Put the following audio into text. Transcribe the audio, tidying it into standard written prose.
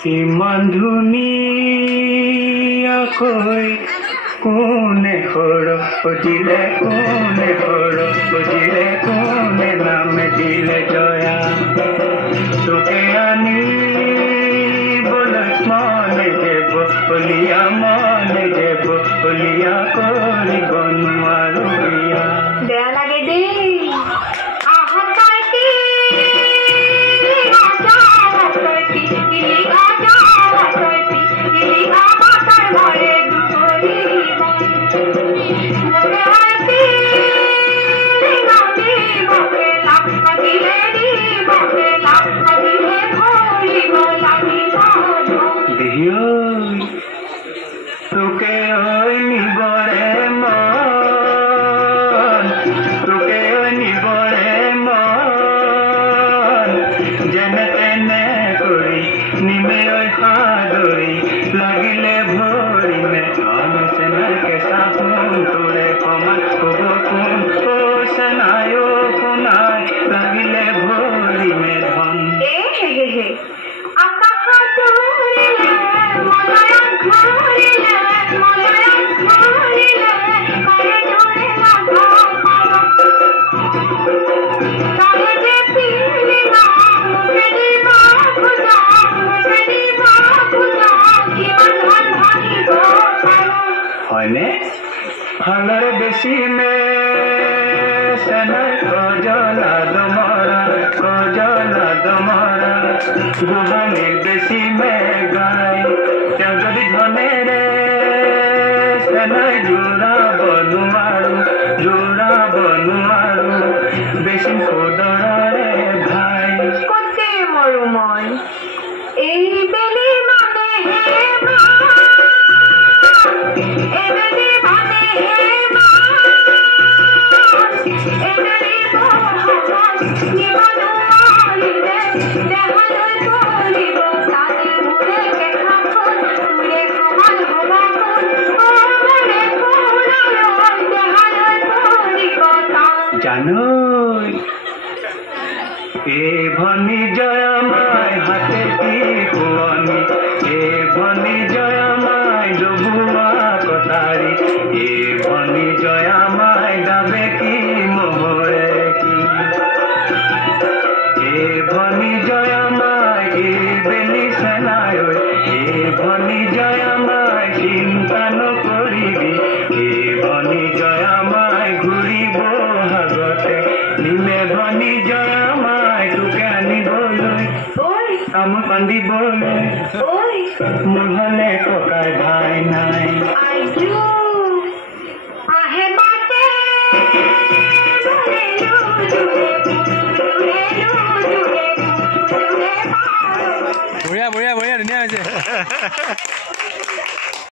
ইমান ধুনীয়াকৈ কোনে সৰজিলে কোনে সৰজিলে কোনে নাম দিলে জয়া তোকে আনিবলৈ মনে দেব বলিয়া মনে দেব বলিয়া কৰিব নোৱাৰো বিয়া। বেয়া লাগে দেই তোকে নিবৰে মন তোকে নিবৰে মন যেনে তেনে কৰি নিমে সাদৰি লাগিলে ভৰি মে চেনা কেঁচা সোণ তোৰে সমান কব কোন অ চেনাই অ শুনাই লাগিলে ভৰি মে ধন। হয়নে ভালৰে বেছি মে চেনাই কজলা দমৰা গোহানিৰ বেছি মে গাই তেওঁ যদি ধনেৰে চেনাই জোৰাব নোৱাৰো বেছি সদৰাৰে ভাই কতে মৰো মই এই বেলি মানে জানৈ এ ভনী জয়মাই হাতে দি শুৱনি এ ভনী জয়মাই ডবুৱা কটাৰী এ ভনী জয়মাই গাবে কি মোহৰে কি এ ভনী জয়মাই এ বেলি চেনাই এ ভনী জয়মাই চিন্তা নকৰিবি এ ভনী জয়মাই ঘূৰিব আগতে নিমে ভনী জয়মাই তোকে আনিবলৈ কামত বান্ধিবলৈ মোৰ হলে ককাৰ ভাই নাই।